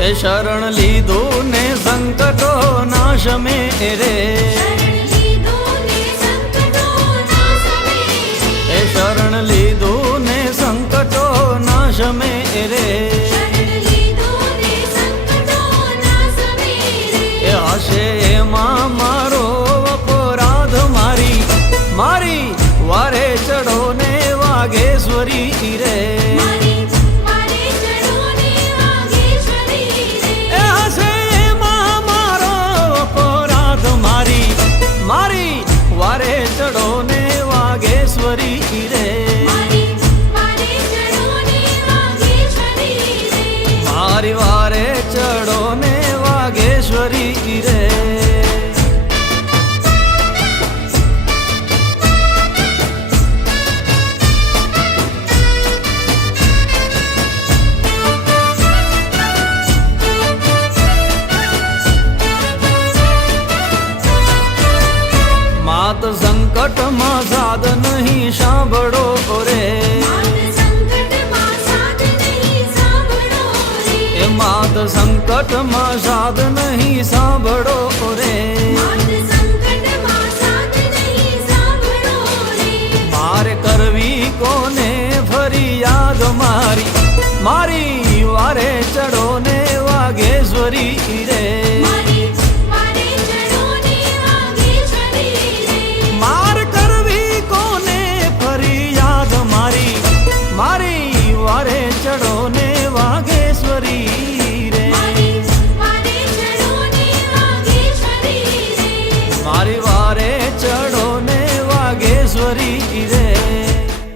એ શરણ લીધું ને સંકટો નાશ મેં રે, એ શરણ લીધું ને સંકટો નાશ મેં રે, એ હશે એમાં મારો અપરાધ મારી વારે ચડો ને વાઘેશ્વરી રે, એ હશે એમાં મારો અપરાધ મારી વારે ચડો ને વાઘેશ્વરી રે, મારી વારે ચડો ને વાઘેશ્વરી રે. માત સંકટમાં સાધ નહીં સાંભળો રે, એ માત સંકટમાં સાધ નહીં સાંભળો રે, મારે કરવી કોને ફરિયાદ મારી વારે ચડો ને વાઘેશ્વરી રે,